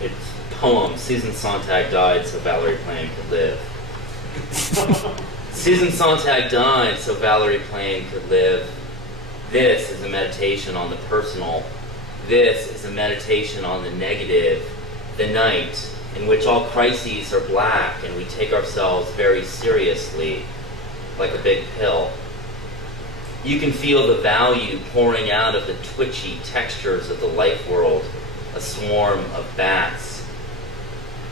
It's a poem. Susan Sontag died so Valerie Plame could live. Susan Sontag died so Valerie Plame could live. This is a meditation on the personal. This is a meditation on the negative, the night in which all crises are black and we take ourselves very seriously, like a big pill. You can feel the value pouring out of the twitchy textures of the life world, a swarm of bats.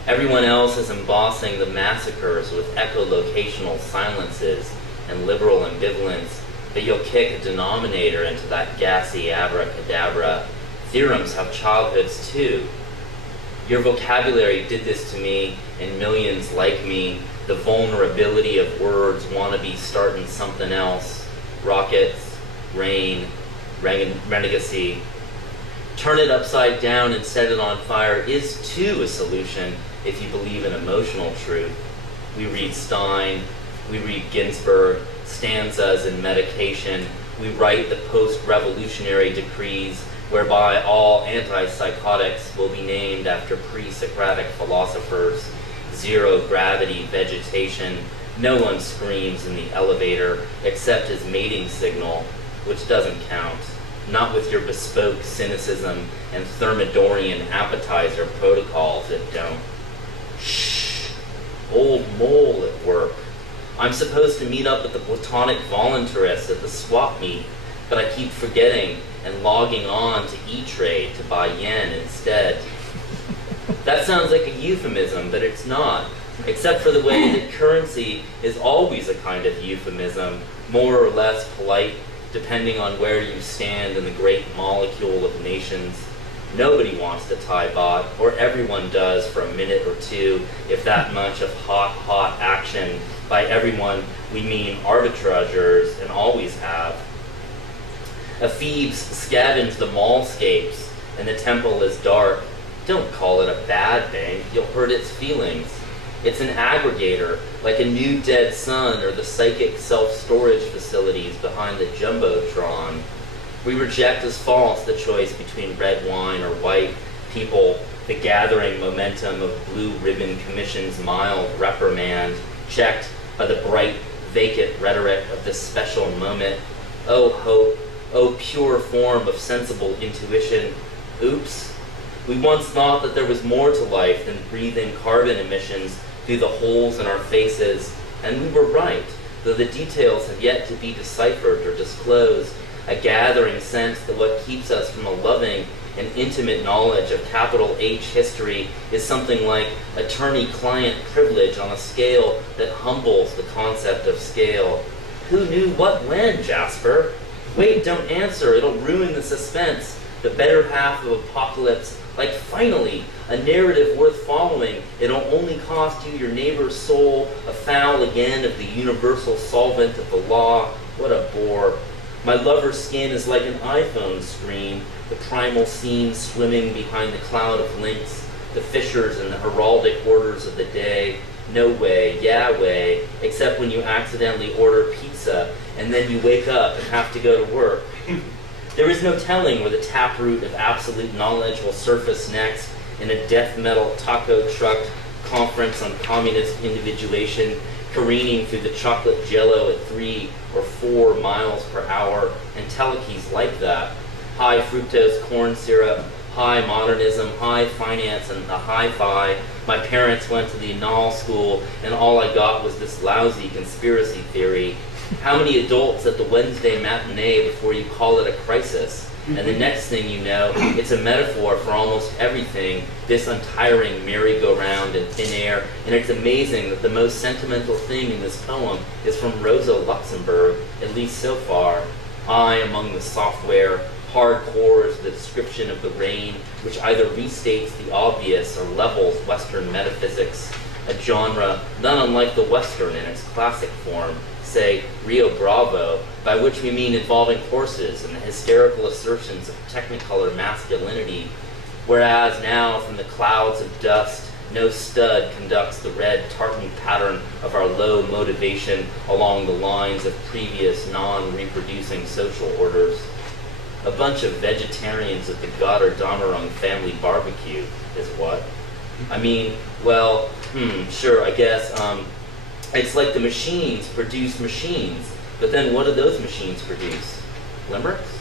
Everyone else is embossing the massacres with echolocational silences and liberal ambivalence, but you'll kick a denominator into that gassy abracadabra. Theorems have childhoods too. Your vocabulary did this to me and millions like me. The vulnerability of words wanna be starting something else. Rockets, rain, renegacy. Turn it upside down and set it on fire is too a solution if you believe in emotional truth. We read Stein, we read Ginsberg, stanzas and medication. We write the post-revolutionary decrees whereby all antipsychotics will be named after pre-Socratic philosophers. Zero gravity vegetation. No one screams in the elevator except as mating signal, which doesn't count. Not with your bespoke cynicism and Thermidorian appetizer protocols that don't. Shh, old mole at work. I'm supposed to meet up with the platonic voluntarist at the swap meet, but I keep forgetting and logging on to E-Trade to buy yen instead. That sounds like a euphemism, but it's not, except for the way that currency is always a kind of euphemism, more or less polite, depending on where you stand in the great molecule of nations. Nobody wants to tie baht, or everyone does for a minute or two, if that much of hot action. By everyone, we mean arbitrageurs, and always have. Ephebes scavenge the mallscapes, and the temple is dark. Don't call it a bad thing, you'll hurt its feelings. It's an aggregator, like a new dead sun or the psychic self-storage facilities behind the Jumbotron. We reject as false the choice between red wine or white people, the gathering momentum of Blue Ribbon Commission's mild reprimand, checked by the bright, vacant rhetoric of this special moment. Oh hope, oh pure form of sensible intuition. Oops. We once thought that there was more to life than breathing carbon emissions through the holes in our faces, and we were right, though the details have yet to be deciphered or disclosed. A gathering sense that what keeps us from a loving and intimate knowledge of capital H history is something like attorney-client privilege on a scale that humbles the concept of scale. Who knew what when, Jasper? Wait, don't answer, it'll ruin the suspense. The better half of Apocalypse, like finally, a narrative worth following. It'll only cost you your neighbor's soul, a foul again of the universal solvent of the law. What a bore. My lover's skin is like an iPhone screen, the primal scene swimming behind the cloud of links, the fissures and the heraldic orders of the day. No way, yeah way, except when you accidentally order pizza and then you wake up and have to go to work. There is no telling where the taproot of absolute knowledge will surface next in a death metal taco truck conference on communist individuation, careening through the chocolate jello at 3 or 4 miles per hour, and telekeys like that. High fructose corn syrup, high modernism, high finance, and the hi-fi. My parents went to the Annal school, and all I got was this lousy conspiracy theory. How many adults at the Wednesday matinee before you call it a crisis? And the next thing you know, it's a metaphor for almost everything, this untiring merry-go-round in thin air. And it's amazing that the most sentimental thing in this poem is from Rosa Luxemburg, at least so far. I, among the software, hardcore is the description of the rain, which either restates the obvious or levels Western metaphysics, a genre not unlike the Western in its classic form, say Rio Bravo, by which we mean involving horses and the hysterical assertions of technicolor masculinity, whereas now from the clouds of dust, no stud conducts the red tartan pattern of our low motivation along the lines of previous non-reproducing social orders. A bunch of vegetarians at the Goddard-Damerung family barbecue is what? I mean, well, sure, I guess, it's like the machines produce machines, but then what do those machines produce? Limericks?